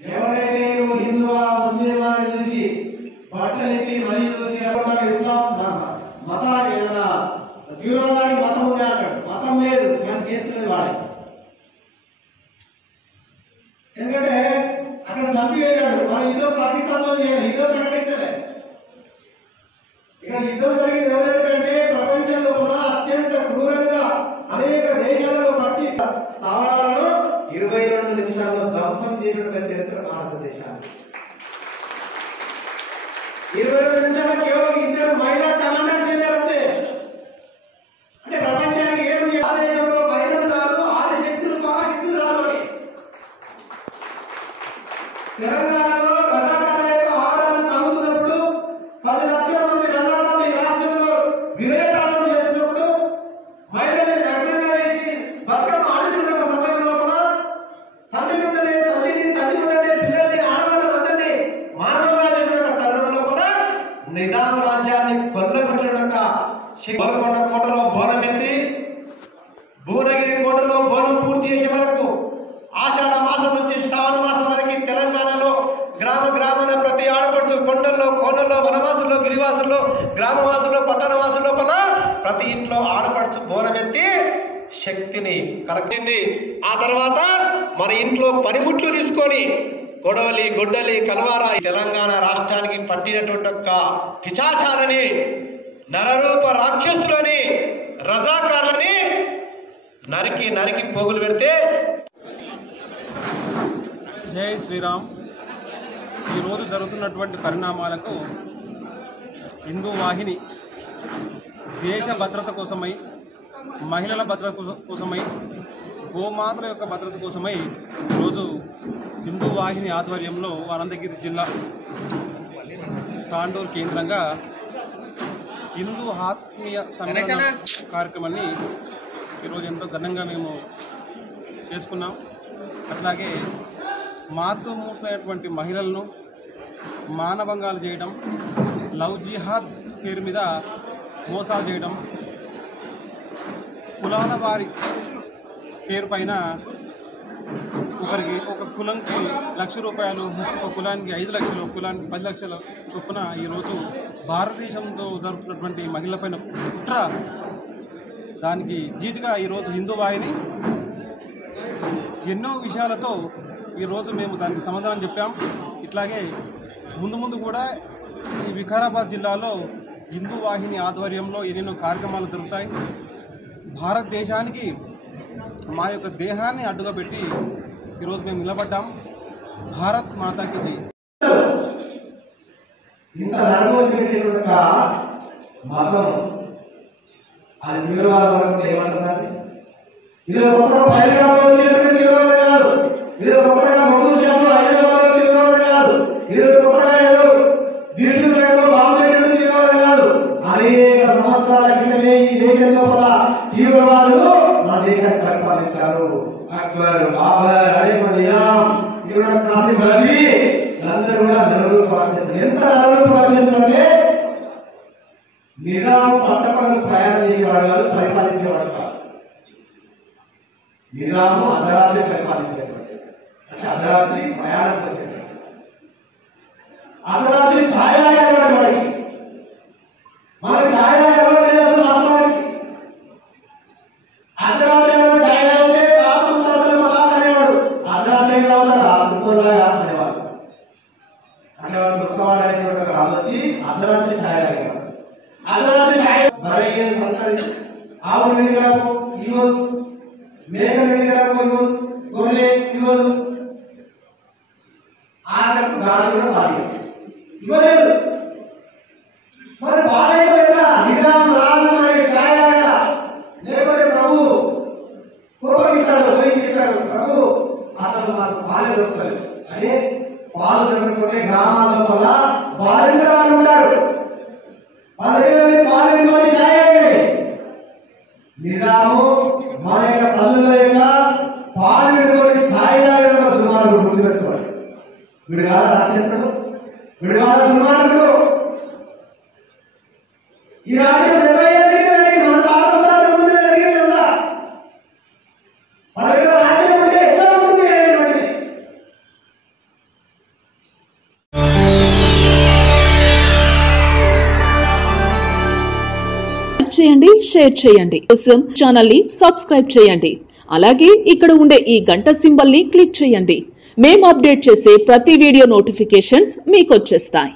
ఎవరైతే హిందువా ముస్లిమా చూసి బట్టలెత్తి మరీ చూసి ఇస్లాం మత ఏదైనా తీవ్రవాడి మతం ఉంది అంటాడు. మతం లేదు, మనం చేస్తున్నది వాడే. ఎందుకంటే అక్కడ చంపి వెళ్ళాడు. మన యుద్ధం పాకిస్తాన్లో చేయాలి, యుద్ధం ప్రకటించలే. ఇక్కడ యుద్ధం జరిగింది ఎవరంటే ప్రపంచంలో కూడా అత్యంత క్రూరంగా అనేక దేశాలలో పట్టి స్థావరాలను 22 నిమిషాల్లో ధ్వంసం చేయడం చరిత్ర భారతదేశానికి. 22 నిమిషాలు కేవలం 2 మహిళా కమాండర్స్ వెళ్ళారంతే. అంటే ప్రపంచానికి ఏమి ఆదేశంలో మహిళలు కాదు, ఆదిశక్తులు మహాశక్తులు కావాలి. తెలంగాణలో రజాకార్ల యొక్క ఆడాలను తగ్గుతున్నప్పుడు 10 లక్షల మంది రజాకార్లు ఈ రాష్ట్రంలో వివేకాలను చేసినప్పుడు మహిళల్ని నగ్నంగా వేసి బతుకమ్మ ఆడుతున్న సమయంలో కూడా తల్లి ముందనే తల్లిని, తల్లి ముందనే పిల్లల్ని, ఆడవాళ్ళందరినీ మానవంగా చేసిన తరుణంలో కూడా నిజాం రాజ్యాన్ని కొల్లగొట్టక గోల్కొండ కోటలో బోనం ఎత్తి భువనగిరి కోటలో బోనం పూర్తి చేసే వరకు ఆషాఢ మాసం నుంచి శ్రావణ మాసం వరకు తెలంగాణలో గ్రామాల ప్రతి ఆడపడుచు కొండల్లో, కోనల్లో, వనవాసుల్లో, గిరివాసుల్లో, గ్రామవాసుల్లో, పట్టణవాసుల్లో కూడా ప్రతి ఇంట్లో ఆడపడుచు బోనం ఎత్తి శక్తిని కలెక్టింది. ఆ తర్వాత మన ఇంట్లో పనిముట్లు తీసుకొని గొడవలి, గొడ్డలి, కల్వారా తెలంగాణ రాష్ట్రానికి పట్టినటువంటి ఒక పిశాచాలని, నరరూప రాక్షసులని, రజాకార్లని నరికి నరికి పోగులు పెడితే. జై శ్రీరామ్. ఈరోజు జరుగుతున్నటువంటి పరిణామాలకు హిందూ వాహిని దేశ భద్రత కోసమై, మహిళల భద్రత కోసమై, గోమాతల యొక్క భద్రత కోసమై ఈరోజు హిందూ వాహిని ఆధ్వర్యంలో అనంతగిరి జిల్లా తాండూరు కేంద్రంగా హిందూ ఆత్మీయ సమ్మేళన కార్యక్రమాన్ని ఈరోజు ఎంతో ఘనంగా మేము చేసుకున్నాం. అట్లాగే మాతృమూర్తైనటువంటి మహిళలను మానభంగాలు చేయడం, లవ్ జిహాద్ పేరు మీద మోసాలు చేయడం, కులాల వారి పేరు పైన ఒక కులంకి ₹1,00,000, ఒక కులానికి 5 లక్షలు, ఒక కులానికి 10 లక్షల చొప్పున ఈరోజు భారతదేశంలో జరుగుతున్నటువంటి మహిళలపైన కుట్ర. దానికి ధీటుగా ఈరోజు హిందూ వాహిని ఎన్నో విషయాలతో ఈరోజు మేము దానికి సమాధానం చెప్పాం. ఇట్లాగే ముందు కూడా ఈ వికారాబాద్ జిల్లాలో హిందూ వాహిని ఆధ్వర్యంలో ఎన్నెన్నో కార్యక్రమాలు జరుగుతాయి. భారతదేశానికి మా యొక్క దేహాన్ని అడ్డుగా పెట్టి ఈరోజు మేము నిలబడ్డాం. భారత్ మాతాకి జై. ఇంత మతం అది తీవ్రవాదం ఏమంటున్నారు? ఇది ఒక్కరు కాదు, ఇది ఒక్కగా మొదలు కాదు, ఇది ఒక్కగా ఏదో దీక్షలో బాంబేలో కాదు. అనేక సంవత్సరాల క్రితమే ఈ దేశంలో కూడా తీవ్రవాదులు మన దేశాన్ని పరిపాలించారు. అక్బర్, బాబర్, అలీం, అందరూ కూడా నలుగురు పాటించారు. ఎంత నలుగురు పాటించారంటే నిజాం పట్టపగలు ప్రయాణం చేసేవాడు కాదు, పరిపాలించేవాడు కాదు. నిజాము అర్ధరాత్రి పరిపాలించేవాడు, అంటే అర్ధరాత్రి ప్రయాణం చేసేవాడు, అర్ధరాత్రి ఛాయ అనేవాడు. వాడికి మన ఛాయ ఎవరు లేదు వాస్తవానికి. అర్ధరాత్రి ఛాయ అయితే అనేవాడు, అర్ధరాత్రి అనేవాడు. అంటే వాడు దుఃఖవాడు అనేటువంటి వచ్చి అర్ధరాత్రి ఛాయ అనేవాడు. అర్ధరాత్రి ఛాయ ఆవుల మీద ఇవ్వదు, మేకల మీద ఇవ్వదు, గొర్రె ఇవ్వదు, ఆటకు గాడి కూడా బాగా ఇవ్వలేదు. మరి బాగా నిజాం రాజు ఛాయ లేకపోతే ప్రభు కోపగిస్తాడు, పోయిస్తాడు. ప్రభు అసలు మాకు పాలు దొరుకుతాడు. అదే పాలు దొరకకపోతే గ్రామాల వల్ల వాలంటీర్లు ఉంటారు. వాళ్ళని పాలు ఛాయ నిజాము మన యొక్క తల్లుల యొక్క పాలు ఛాయ దుర్మార్గుడు గుర్తుపెట్టుకోవాలి. వీడు కాదు రాసేస్తాడు, వీడు కాదు దుర్మార్గుడు. ఈ రాజ్యం 70 ఏళ్ళ మన తాత ముందే జరిగింది. మన దగ్గర చేయండి, షేర్ చేయండి. కోసం ఛానల్ ని సబ్స్క్రైబ్ చేయండి. అలాగే ఇక్కడ ఉండే ఈ గంట సింబల్ ని క్లిక్ చేయండి. మేము అప్డేట్ చేసే ప్రతి వీడియో నోటిఫికేషన్స్ మీకు వచ్చేస్తాయి.